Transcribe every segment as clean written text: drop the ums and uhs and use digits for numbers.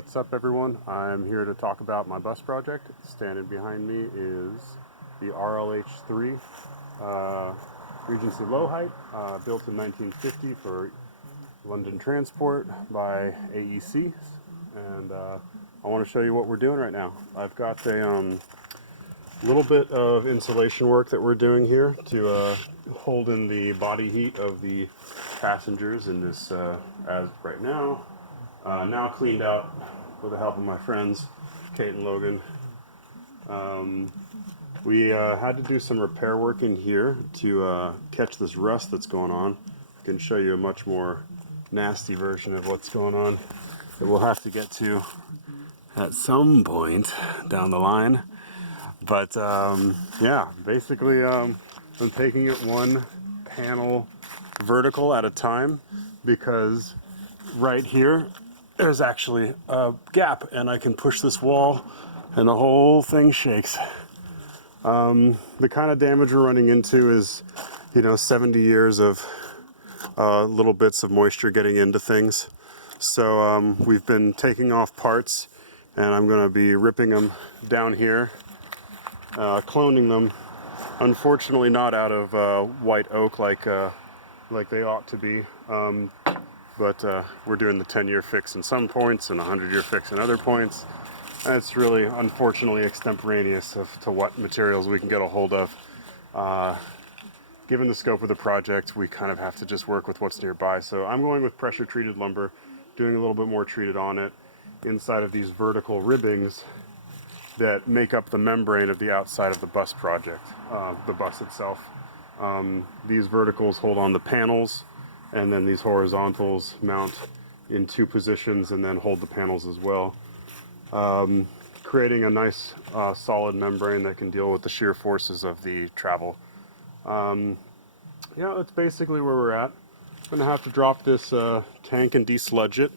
What's up, everyone? I'm here to talk about my bus project. Standing behind me is the RLH3 Regency Low Height, built in 1950 for London transport by AEC, and I want to show you what we're doing right now. I've got a little bit of insulation work that we're doing here to hold in the body heat of the passengers in this, as right now. Now cleaned out with the help of my friends, Kate and Logan. We had to do some repair work in here to catch this rust that's going on. I can show you a much more nasty version of what's going on that we'll have to get to at some point down the line. But yeah, basically I'm taking it one panel vertical at a time, because right here there's actually a gap and I can push this wall and the whole thing shakes. The kind of damage we're running into is, 70 years of little bits of moisture getting into things. So we've been taking off parts, and I'm going to be ripping them down here, cloning them. Unfortunately not out of white oak like they ought to be. But we're doing the 10-year fix in some points and a 100-year fix in other points. And it's really, unfortunately, extemporaneous to what materials we can get a hold of. Given the scope of the project, we kind of have to just work with what's nearby. So I'm going with pressure-treated lumber, doing a little bit more treated on it, inside of these vertical ribbings that make up the membrane of the outside of the bus project, the bus itself. These verticals hold on the panels, and then these horizontals mount in two positions and then hold the panels as well, creating a nice solid membrane that can deal with the shear forces of the travel. Yeah, that's basically where we're at. I'm gonna have to drop this tank and desludge it.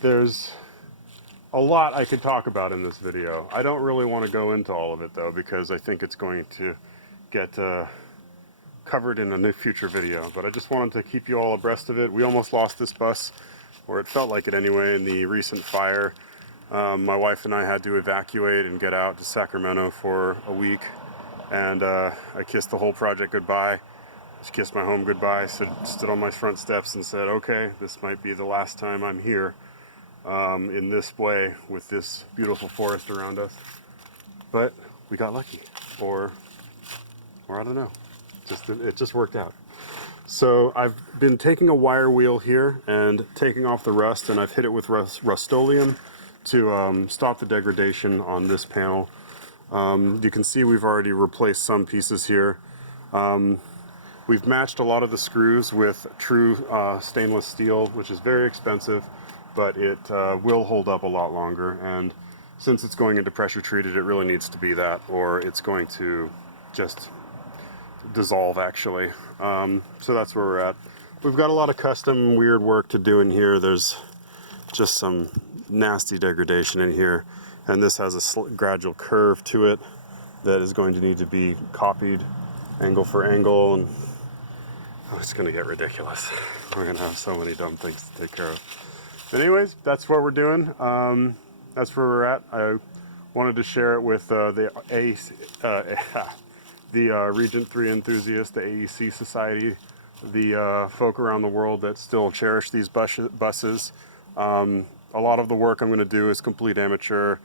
There's a lot I could talk about in this video. I don't really want to go into all of it though, because I think it's going to get covered in a new future video, but I just wanted to keep you all abreast of it. We almost lost this bus, or it felt like it anyway, in the recent fire. My wife and I had to evacuate and get out to Sacramento for a week, and I kissed the whole project goodbye. Just kissed my home goodbye, stood on my front steps and said, okay, this might be the last time I'm here in this way with this beautiful forest around us. But we got lucky, or I don't know. It just worked out. So I've been taking a wire wheel here and taking off the rust, and I've hit it with Rust-Oleum to stop the degradation on this panel. You can see we've already replaced some pieces here. We've matched a lot of the screws with true stainless steel, which is very expensive, but it will hold up a lot longer. And since it's going into pressure treated, it really needs to be that, or it's going to just dissolve actually. So that's where we're at. We've got a lot of custom weird work to do in here. There's just some nasty degradation in here, and this has a gradual curve to it that is going to need to be copied angle for angle, and it's going to get ridiculous. We're going to have so many dumb things to take care of. But anyways, that's what we're doing. That's where we're at. I wanted to share it with the Region 3 enthusiasts, the AEC Society, the folk around the world that still cherish these buses. A lot of the work I'm going to do is complete amateur,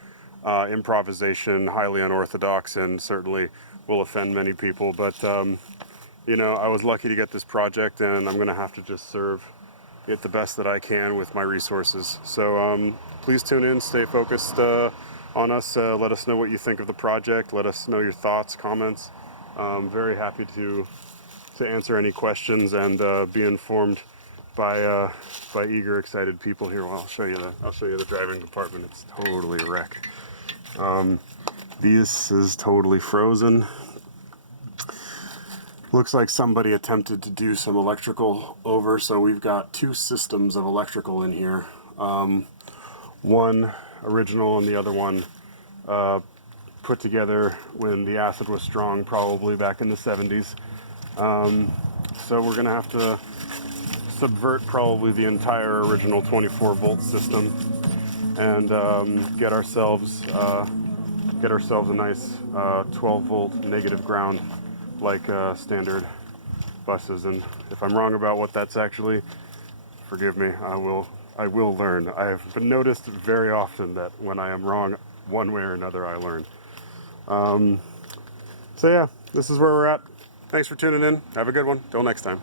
improvisation, highly unorthodox, and certainly will offend many people. But, I was lucky to get this project, and I'm going to have to just serve it the best that I can with my resources. So please tune in, stay focused on us. Let us know what you think of the project. Let us know your thoughts, comments. Very happy to answer any questions and be informed by eager, excited people here. Well, I'll show you the driving compartment. It's totally a wreck. This is totally frozen. Looks like somebody attempted to do some electrical over, so we've got two systems of electrical in here. One original and the other one put together when the acid was strong, probably back in the 70s. So we're gonna have to subvert probably the entire original 24-volt system and get ourselves a nice 12-volt negative ground like standard buses. And if I'm wrong about what that's actually, forgive me, I will learn. I have been noticed very often that when I am wrong one way or another, I learn. So yeah, this is where we're at. Thanks for tuning in. Have a good one. Till next time.